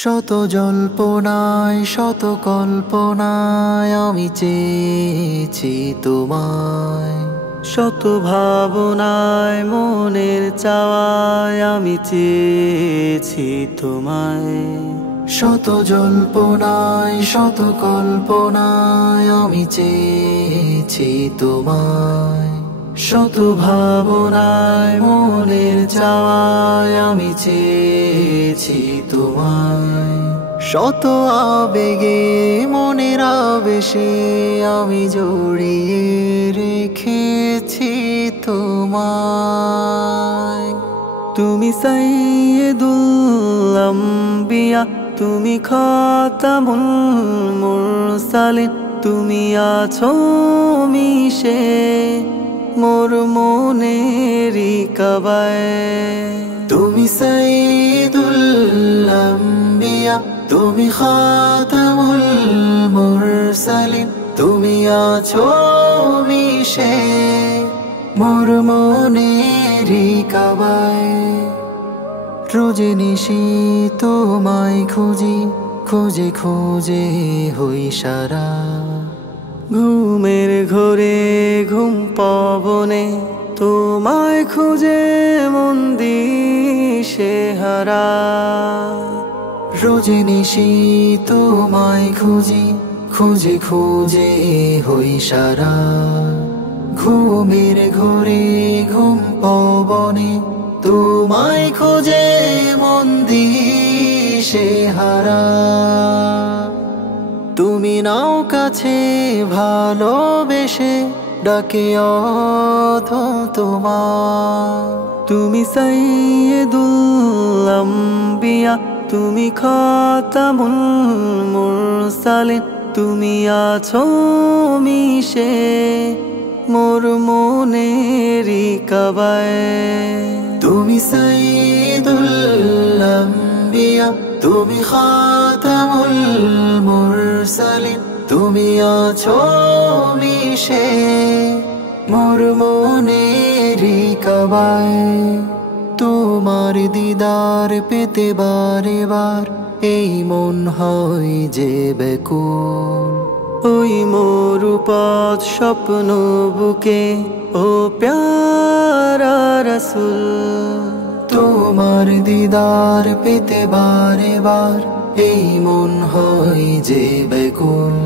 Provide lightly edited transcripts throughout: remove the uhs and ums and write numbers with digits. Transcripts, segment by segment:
শত জল্পনায় শত কল্পনায় আমি চেয়েছি তোমায়, শত ভাবনায় মনের চাওয়ায় আমি চেয়েছি তোমায়। শত জল্পনায় শত কল্পনায় আমি চেয়েছি তোমায়, শত ভাবনায় মনের চাওয়ায় আমি চেয়েছি তোমায়। শত আবেগে মনের আবেশে আমি জড়িয়ে রেখেছি তোমায়। তুমি সাইয়্যিদুল আম্বিয়া, তুমি খাতামুল মুরসালিন, তুমি আছো মিশে মোর মনেরই কাবায়। তুমি সাইয়্যিদুল আম্বিয়া, তুমি খাতামুল মুরসালিন, তুমি আছো মিশে মোর মনেরই কাবায়। রোজে নিশি তোমায় খুঁজি, খুঁজে খুঁজে হই সারা। ঘুমের ঘোরে ঘুম পবনে তোমায় খুঁজে মন দিশে হারা। রোজে নিশি তোমায় খুঁজি, খুঁজে খুঁজে হই সারা। ঘুমের ঘোরে ঘুম পবনে তোমায় খুঁজে মন দিশে হারা। তুমি নাও কাছে ভালোবেসে ডাকে অধো তোমার। তুমি সাইয়্যিদুল আম্বিয়া, তুমি খাতামুল মুরসালিন, তুমি আছো মিশে মোর মনেরই কাবায়। তুমি সাইয়্যিদুল আম্বিয়া, তুমি খাতামুল মুরসালিন, তুমি আছো মিশে মোর মনেরই কাবায়। তোমার দিদার পেতে বারে বার এই মন হয় যে ব্যাকুল। ওই মোর পথ স্বপ্ন বুকে ও প্যারা রাসূল। তোমার দিদার পেতে বারে বার এই মন হয় যে ব্যাকুল।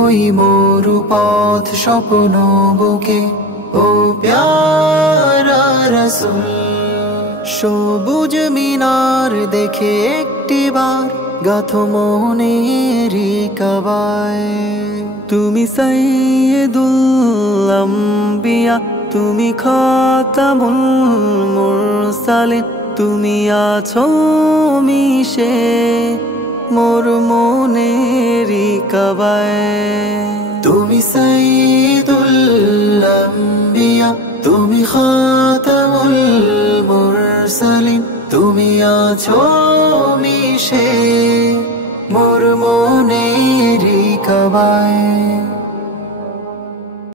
ওই মোর পথ স্বপ্ন বুকে ও প্যারা রাসূল। সবুজ মিনার দেখে একটিবার গাথো মনেরই কাবায়। তুমি সাইয়্যিদুল আম্বিয়া, তুমি খাতামুল মুরসালিন, তুমি আছো মিশে মোর মনেরই কাবায়। তুমি সাইয়্যিদুল আম্বিয়া, তুমি খাতামুল মুরসালিন, তুমি আছো মিশে মোর মনেরই কাবায়।